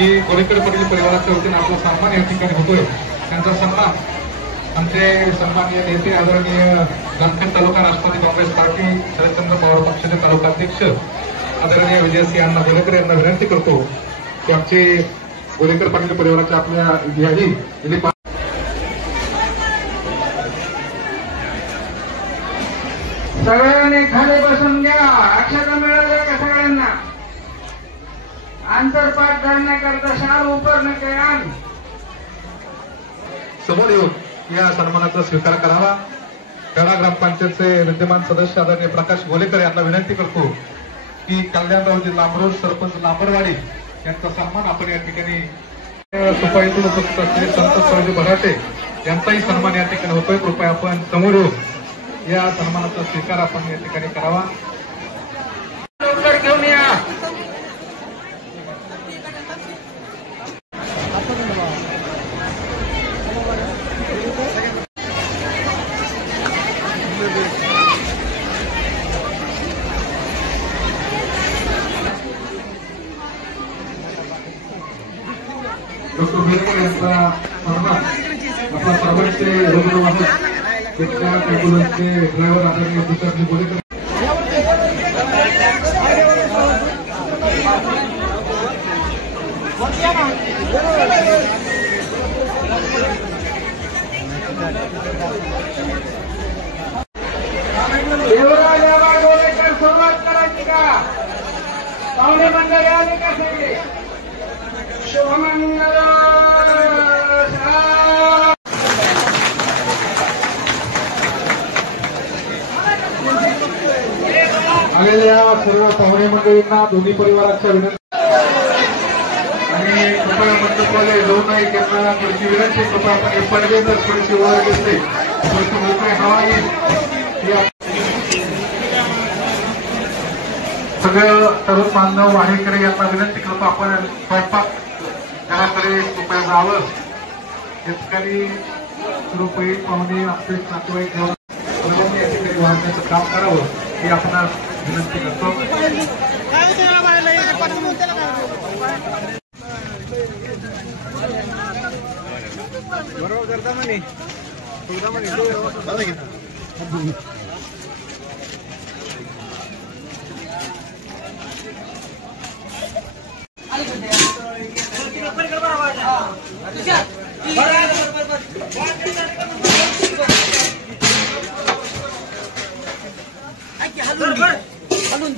की गोलेकर पाटील परिवाराच्या वतीने आपला सन्मान या ठिकाणी होतोय। त्यांचा सन्मान आमचे सन्माननीय नेते आदरणीय जामखेड तालुका राष्ट्रवादी काँग्रेस पार्टी शरदचंद्र पवार पक्षाचे तालुकाध्यक्ष आदरणीय विजयसिंह अण्णा गोलेकर यांना विनंती करतो की आमचे गोलेकर पाटील परिवाराच्या आपल्या यादी सगळ्यांनी खाली बसून घ्या। अक्षता मिळाल्या का सगळ्यांना? अंतरपाठ करण्याकरता शाल उपरणे आण समोर येऊन या सन्मानाचा स्वीकार करावा। खेडा ग्रामपंचायतचे विद्यमान सदस्य आदरणीय प्रकाश गोलेकर यांना विनंती करतो की कल्याणरावजी लांबरोड सरपंच लांबरवाडी यांचा सन्मान आपण या ठिकाणी सुपाईतून उपस्थित असलेले संत सरोजी भराटे यांचाही सन्मान या ठिकाणी होतोय। कृपया आपण समोर येऊन या सन्मानाचा स्वीकार आपण या ठिकाणी करावा। लवकर घेऊन या। डॉक्टर गोलेकर यांचा सन्मान आपला सर्वांचे रुग्ण वाहक त्या ॲम्ब्युलन्सचे ड्रायव्हर आदरणीय तुषारजी गोलेकर गोलेकर सुरुवात करायची का? पाहुणे मंडळी आले का सगळे? शुभमंगल आलेल्या सर्व पाहुणे मंडळींना दोन्ही परिवाराच्या विनंती आणि कृपया मंडपवाले जो नाही त्यांना थोडीशी विनंती कृपया आपण पडले तर थोडीशी वर घेतली थोडीशी मोकळी हवा येईल। सगळं तरुण बांधव वाणेकरी यांना विनंती करतो आपण स्वयंपाक घराकडे कृपया जावं। या ठिकाणी रुपये पाहुणे आपले नातेवाईक घेऊन या ठिकाणी वाढण्याचं काम करावं हे आपण विनंती करतो। बरोबर करता म्हणे हलून